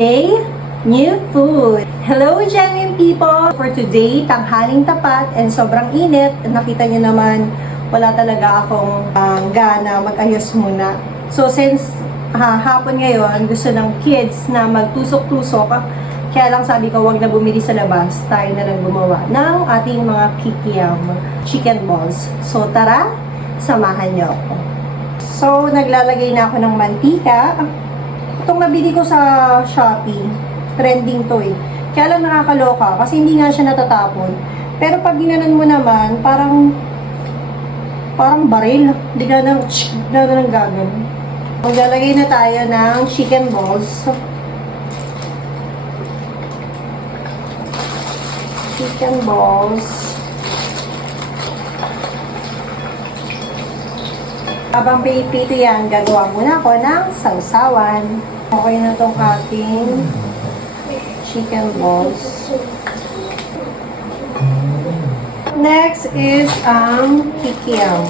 Hey, new food! Hello, genuine people! For today, tanghaling tapat and sobrang init. Nakita nyo naman, wala talaga akong gana mag-ayos muna. So, since hapon ngayon, gusto ng kids na magtusok-tusok, kaya lang sabi ko, wag na bumili sa labas. Tayo na lang gumawa ng ating mga kikiam chicken balls. So, tara, samahan nyo ako. So, naglalagay na ako ng mantika. Itong nabili ko sa Shopee, trending to eh. Kaya lang nakakaloka kasi hindi nga siya natatapon. Pero pag ginanon mo naman, parang baril. Hindi ka nang gagawin. Maglalagay na tayo ng chicken balls. Chicken balls. Habang pinipito yan, gagawa muna ako ng sausawan. Okay na itong ating chicken balls. Next is ang kikiam.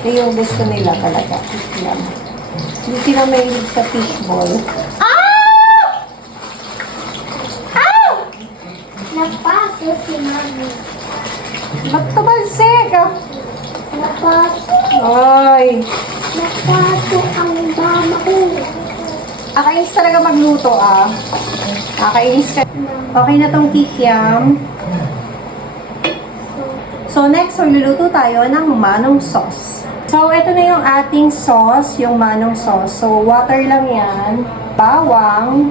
Ito yung gusto nila talaga, kikiam. Hindi sila mahilig sa fishball. Ah! Ah! Napaso si Mami. Ba't tumalsik? Napaso. Ay! Napaso ang mama ko. Nakainis talaga magluto Nakainis ka. Okay na tong kikiam. So, next, magluluto tayo ng manong sauce. So, ito na yung ating sauce, yung manong sauce. So, water lang yan. Bawang.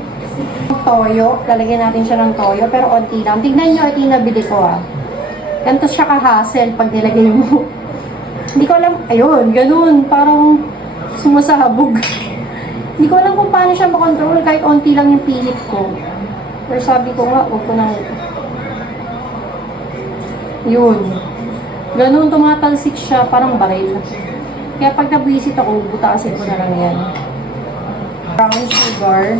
Toyo. Lalagyan natin siya ng toyo, pero onti lang. Tignan nyo, ito yung nabili ko Ganito siya ka-hassle pag nilagay mo. Hindi ko alam, ayun, ganun. Parang sumasabog. Hindi ko alam kung paano siya makontrol kahit onti lang yung pilit ko. Pero sabi ko nga, huwag ko nang... Yun. Ganun, tumatalsik siya, parang baril. Kaya pag nabwisit ako, butasin ko na lang yan. Brown sugar.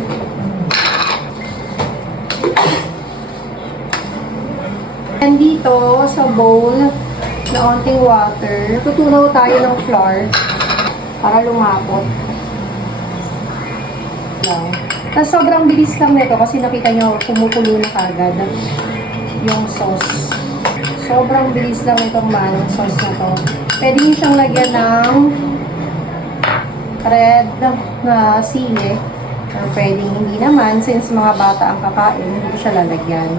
And dito, sa bowl na onting water, tutunaw tayo ng flour para lumapot. Lang. Tapos sobrang bilis lang nito kasi nakita nyo, kumukulo na kagad yung sauce. Sobrang bilis lang itong manong sauce na to. Pwede nyo siyang lagyan ng red na sili. Or pwedeng hindi naman, since mga bata ang kakain, hindi ko siya lalagyan.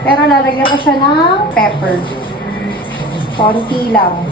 Pero lalagyan ko siya ng pepper. Konti lang.